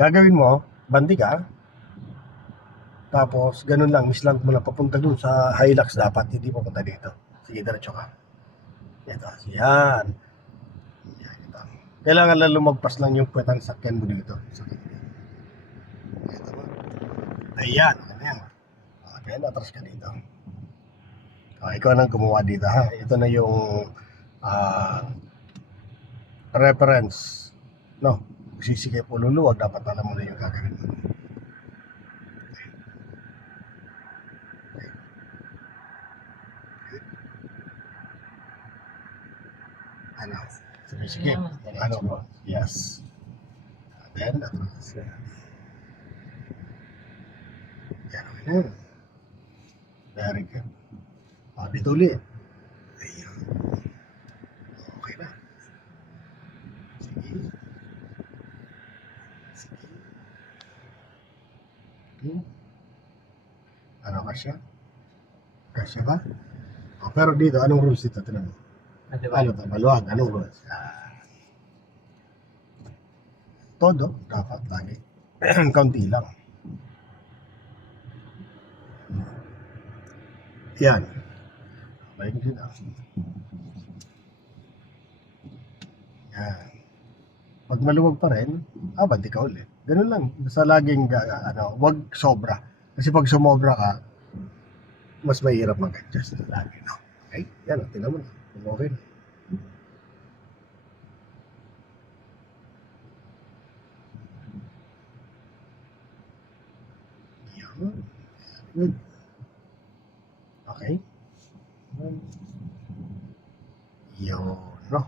Gagawin mo, bandi ka. Tapos, ganun lang, mislant mo lang papunta dun sa Hilux dapat, hindi papunta dito. Sige, diretso ka. Ito, yan. Yan, ito. Kailangan lang lumagpas lang yung puwetang sakyan mo dito. Sa kanya. Ito mo. Ayan, ano yan. Okay, atras ka dito. Ah, ikaw nang gumawa dito ha. Ito na yung ah, reference. No, sisikip o luluwag, dapat alam mo na yung gagawin mo. Ano? Sumisikip. Ano mo? Yes. Then, atras ka. Yan, okay. Very good. Dito ulit. Ayun. Okay na. Sige. Sige. Hmm. Ano kasya? Kasya ba? Oh, pero dito, anong rules dito? Tinan mo. Ano to? Maluwag. Anong rules? Ah. Todo, dapat lagi. Kaunti lang. Yan. Okay din ah. Yan. Pag maluwag pa rin, ah, bandi ka ulit. Ganun lang. Basta laging, ga- ano, wag sobra. Kasi pag sumobra ka, mas mahirap mag-adjust na lagi, no? Okay? Yan, tingnan mo na. Okay na. Good. Okay? Yun, no?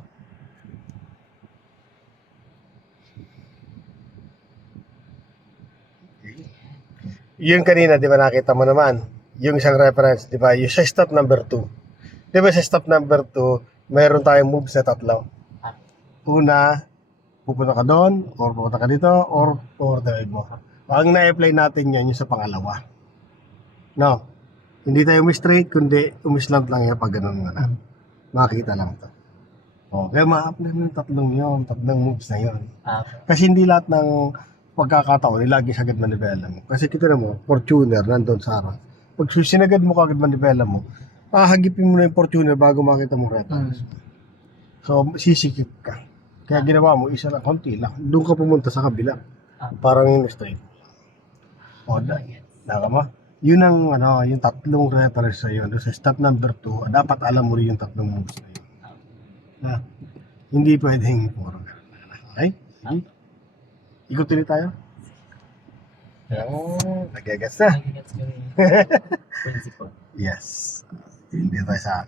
Okay. Yun kanina, di ba nakita mo naman? Yung isang reference, di ba? Yung sa stop number 2. Di ba sa stop number 2, mayroon tayong moves na tatlo. Una, pupunta ka doon, or pupunta ka dito, or order mo. Ang na-apply natin yan yung sa pangalawa. No. Hindi tayo umi-straight, kundi umislant lang yan pag ganun nga na. Makikita lang to. O, kaya ma-apply mo yung tatlong yun, tatlong moves na yun. Ah, Kasi hindi lahat ng pagkakataon, nilagi sagad manibela mo. Kasi kita na mo, Fortuner, nandun sa harap. Pag sinagad mo kagad manibela mo, ahagipin mo na yung Fortuner bago makita mo reference. So, sisikip ka. Kaya ginawa mo, isa lang, konti lang. Doon ka pumunta sa kabila. Parang yung straight. O, da, Naka mo? Yun ang, ano, yung tatlong reference sa yun. Doon sa step number 2, dapat alam mo rin yung tatlong moves na yun. Na, hindi pwedeng puro ganun. Okay? Ikot ulit tayo. Oh, nagagas na. ko principle. Yes. Hindi tayo sa